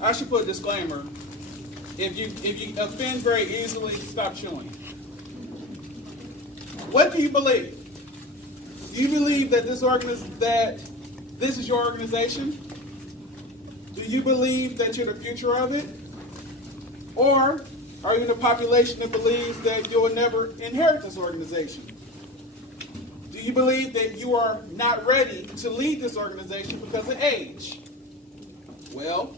I should put a disclaimer. If you offend very easily, stop chewing. What do you believe? Do you believe that this is your organization? Do you believe that you're the future of it? Or are you in a population that believes that you will never inherit this organization? Do you believe that you are not ready to lead this organization because of age? Well,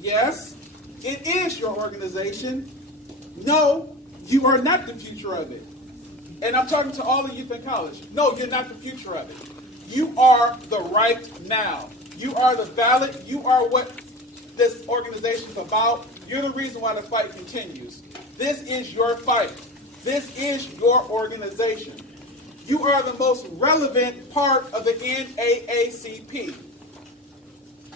yes, it is your organization. No, you are not the future of it. And I'm talking to all the youth in college. No, you're not the future of it. You are the right now. You are the valid. You are what this organization is about. You're the reason why the fight continues. This is your fight. This is your organization. You are the most relevant part of the NAACP.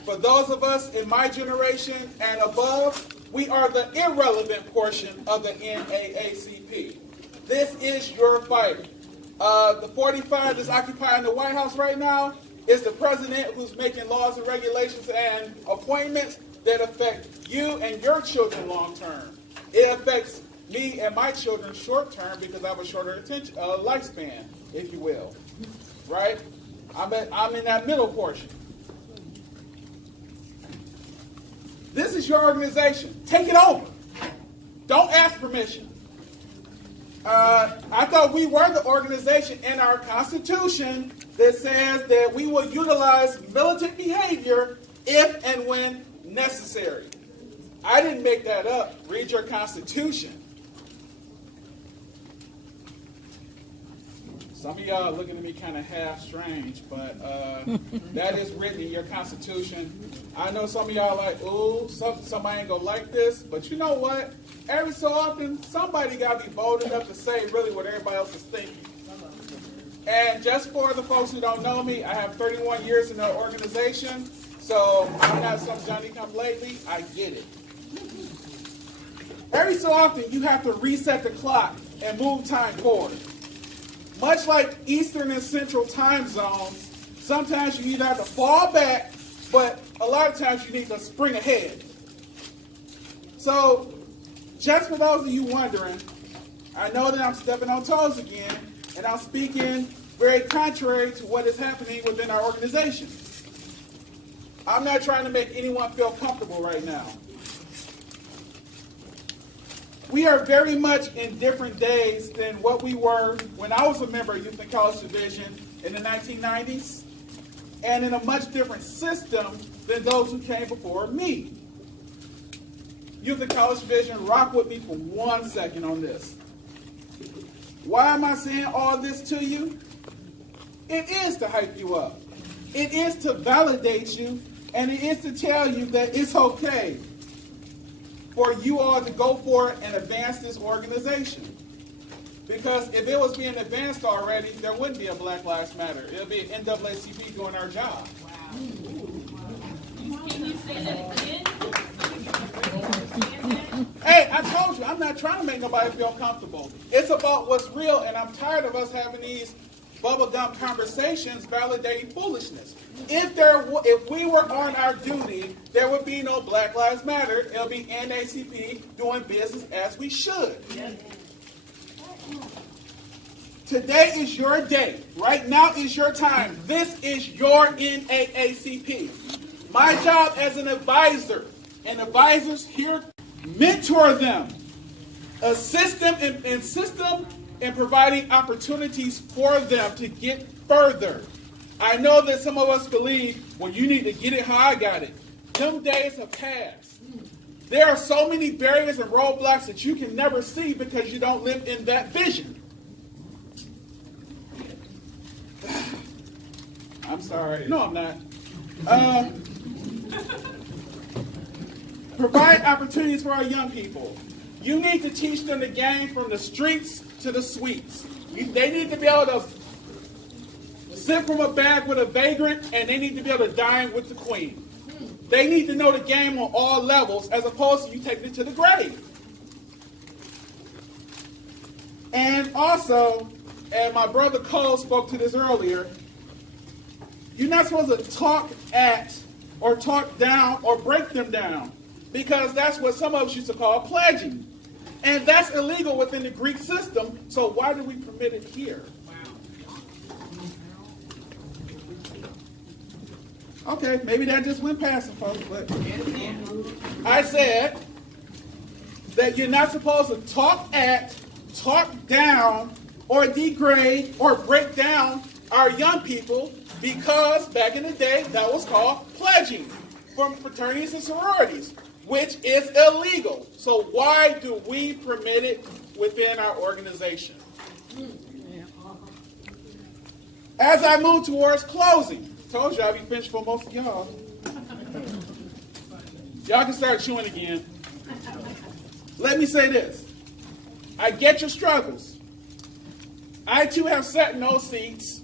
For those of us in my generation and above, we are the irrelevant portion of the NAACP. This is your fight. The 45 that's occupying the White House right now is the president who's making laws and regulations and appointments that affect you and your children long term. It affects me and my children short term because I have a shorter lifespan, if you will. Right? I'm in that middle portion. This is your organization. Take it over. Don't ask permission. I thought we were the organization in our Constitution that says that we will utilize militant behavior if and when necessary. I didn't make that up. Read your Constitution. Some of y'all are looking at me kind of half strange, but that is written in your Constitution. I know some of y'all are like, ooh, somebody ain't gonna like this, but you know what? Every so often, somebody gotta be bold enough to say really what everybody else is thinking. And just for the folks who don't know me, I have 31 years in the organization, so I'm not some Johnny come lately. I get it. Every so often, you have to reset the clock and move time forward. Much like Eastern and Central time zones, sometimes you need to fall back, but a lot of times you need to spring ahead. So, just for those of you wondering, I know that I'm stepping on toes again, and I'm speaking very contrary to what is happening within our organization. I'm not trying to make anyone feel comfortable right now. We are very much in different days than what we were when I was a member of Youth and College Division in the 1990s, and in a much different system than those who came before me. Youth and College Division, rock with me for 1 second on this. Why am I saying all this to you? It is to hype you up. It is to validate you, and it is to tell you that it's okay for you all to go for it and advance this organization. Because if it was being advanced already, there wouldn't be a Black Lives Matter. It would be an NAACP doing our job. Wow. Can you say that again? Hey, I told you, I'm not trying to make nobody feel comfortable. It's about what's real, and I'm tired of us having these bubblegum conversations validating foolishness. If we were on our duty, there would be no Black Lives Matter. It'll be NAACP doing business as we should. Today is your day. Right now is your time. This is your NAACP. My job as an advisor, and advisors here, mentor them, assist them in providing opportunities for them to get further. I know that some of us believe, well, you need to get it how I got it. Them days have passed. There are so many barriers and roadblocks that you can never see because you don't live in that vision. I'm sorry. No, I'm not. Provide opportunities for our young people. You need to teach them the game from the streets to the suites. They need to be able to sip from a bag with a vagrant, and they need to be able to dine with the queen. They need to know the game on all levels as opposed to you taking it to the grave. And also, and my brother Cole spoke to this earlier, you're not supposed to talk at or talk down or break them down, because that's what some of us used to call pledging. And that's illegal within the Greek system, so why do we permit it here? Okay, maybe that just went past some folks, but I said that you're not supposed to talk down, or degrade, or break down our young people, because back in the day, that was called pledging from fraternities and sororities, which is illegal. So why do we permit it within our organization? As I move towards closing, told you I'd be finished for most of y'all. Y'all can start chewing again. Let me say this. I get your struggles. I too have sat in those seats.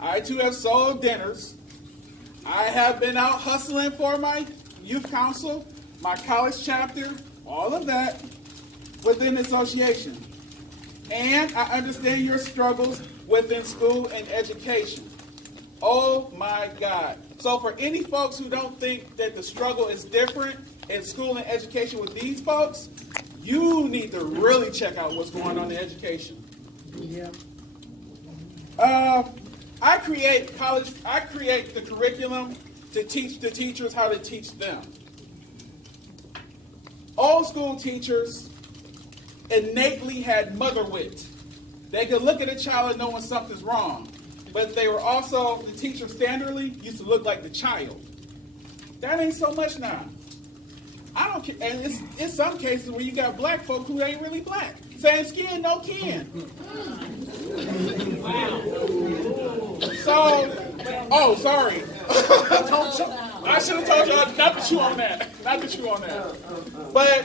I too have sold dinners. I have been out hustling for my youth council, my college chapter, all of that within the association. And I understand your struggles within school and education. Oh my God. So for any folks who don't think that the struggle is different in school and education with these folks, you need to really check out what's going on in education. Yeah. I create the curriculum to teach the teachers how to teach them. Old school teachers innately had mother wit. They could look at a child and know when something's wrong. But they were also, the teacher standardly used to look like the child. That ain't so much now. I don't care, and it's in some cases where you got black folk who ain't really black. Same skin, no kin. So, oh, sorry. I should have told y'all not to chew on that. Not to chew on that. But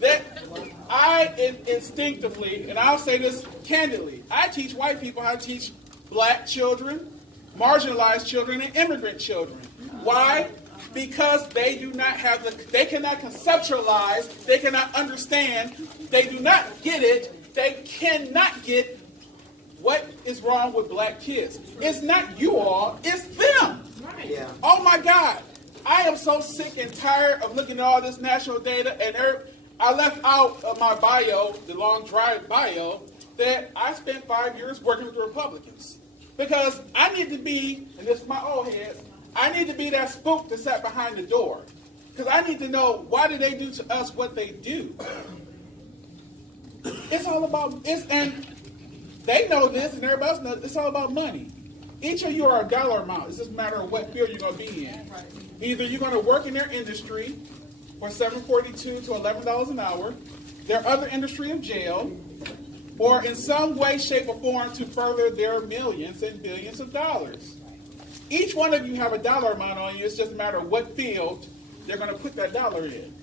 that I instinctively, and I'll say this candidly, I teach white people how to teach black children, marginalized children, and immigrant children. Why? Because they do not have they cannot conceptualize, they cannot understand, they do not get it, they cannot get what is wrong with black kids. It's not you all, it's them. Yeah. Oh my God. I am so sick and tired of looking at all this national data, and I left out of my bio, the long drive bio, that I spent 5 years working with the Republicans. Because I need to be, and this is my old head, I need to be that spook that sat behind the door. Because I need to know, why do they do to us what they do? It's all about, and they know this, and everybody else knows, it's all about money. Each of you are a dollar amount. It's just a matter of what field you're going to be in. Either you're going to work in their industry for $7.42 to $11 an hour, their other industry of jail, or in some way, shape, or form to further their millions and billions of dollars. Each one of you have a dollar amount on you. It's just a matter of what field they're going to put that dollar in.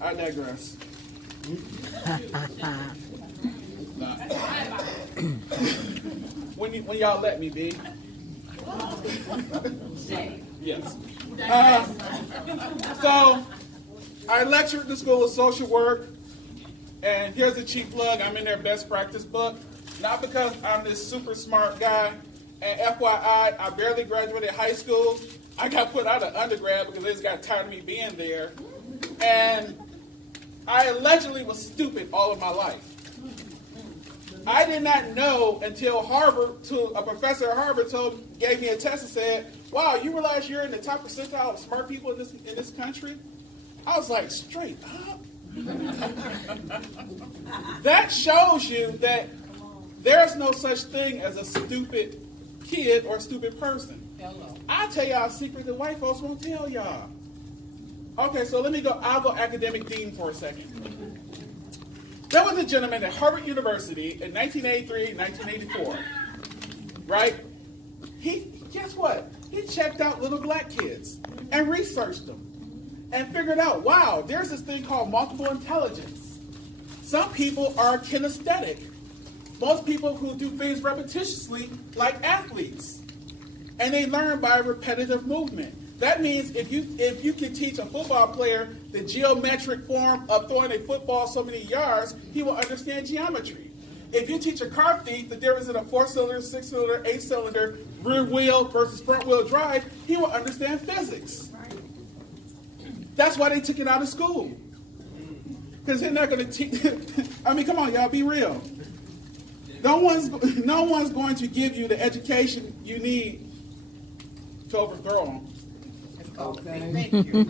I digress. Nah. When y'all let me be. Yes. So, I lectured at the School of Social Work, and here's a cheap plug. I'm in their best practice book. Not because I'm this super smart guy. And FYI, I barely graduated high school. I got put out of undergrad because they just got tired of me being there. And I allegedly was stupid all of my life. I did not know until a professor at Harvard gave me a test and said, wow, you realize you're in the top percentile of smart people in this country? I was like, straight up? That shows you that there's no such thing as a stupid kid or a stupid person. I'll tell y'all a secret that white folks won't tell y'all. Okay, so I'll go academic dean for a second. There was a gentleman at Harvard University in 1983, 1984, right? Guess what? He checked out little black kids and researched them and figured out, wow, there's this thing called multiple intelligence. Some people are kinesthetic. Most people who do things repetitiously, like athletes, and they learn by repetitive movement. That means if you can teach a football player the geometric form of throwing a football so many yards, he will understand geometry. if you teach a car thief the difference in a 4-cylinder, 6-cylinder, 8-cylinder, rear wheel versus front wheel drive, he will understand physics. That's why they took it out of school. Because they're not going to teach. I mean, come on, y'all, be real. No one's going to give you the education you need to overthrow them. Okay. Thank you.